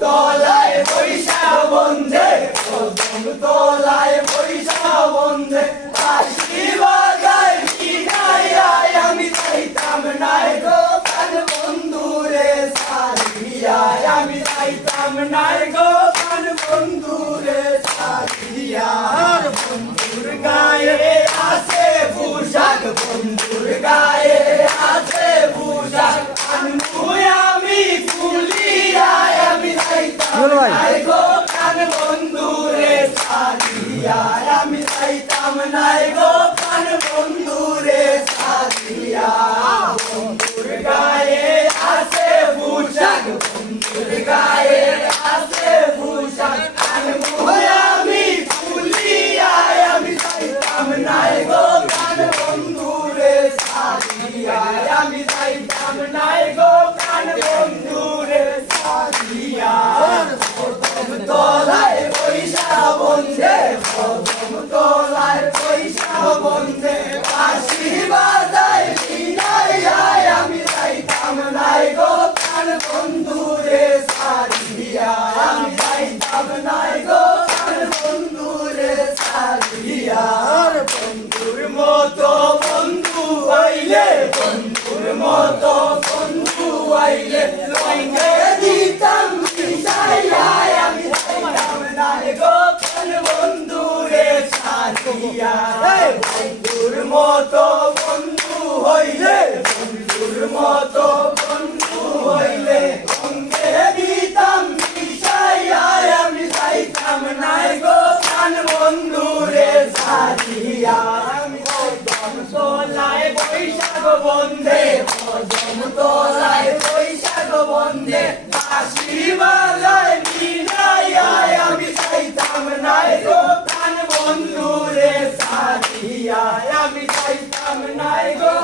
তলায় বৈশা বন্ধে কদম তলায় বৈশা বন্ধে বাঁশি বাজায় বিনায় আমি চাইতাম নাই গো প্রাণ বন্ধুরে সারিয়া আমি চাইতাম নাই গো প্রাণ বন্ধুরে সারিয়া বন্ধুর গায়ে আছে পোশাক বন্ধুর গায়ে আছে পোশাক আমি ফুলিয়া আমি চাইতাম নাই গো প্রাণ বন্ধুরে সারিয়া আমি চাইতাম নাই গো প্রাণ বন্ধুরে সারিয়া বন্ধুর গায়ে আছে পোশাক বন্ধুর গায়ে আছে পোশাক আমি ফুলিয়া আমি চাইতাম নাই গো প্রাণ বন্ধুরে সারিয়া আমি চাইতাম নাই গো প্রাণ বন্ধুরে সারিয়া কদম তলায় বৈশা বন্ধে কদম তলায় বৈশা বন্ধে বাঁশি বাজায় বিনায় আমি চাইতাম নাই গো প্রাণ বন্ধুরে সারিয়া আমি চাইতাম নাই গো প্রাণ বন্ধুরে সারিয়া বন্ধুর মতো বন্ধু আইলে বন্ধুর মতো বন্ধু আইলে রঙে দিতাম মিশাইয়া আমি চাইতাম নাই গো প্রাণ বন্ধুরে সারিয়া বন্ধুর মতো বন্ধু হইলে বন্ধুর মতো বন্ধু হইলে রঙে দিতাম মিশাইয়া আমি চাইতাম নাই গো প্রাণ বন্ধুরে সারিয়া আমি কদম তলায় বৈশাখ বন্ধে কদম তলায় বৈশাখ বন্ধে বাঁশি বাজায় বিনায় আমি চাইতাম নাই গো প্রাণ বন্ধুরে সারিয়া আমি চাইতাম নাই গো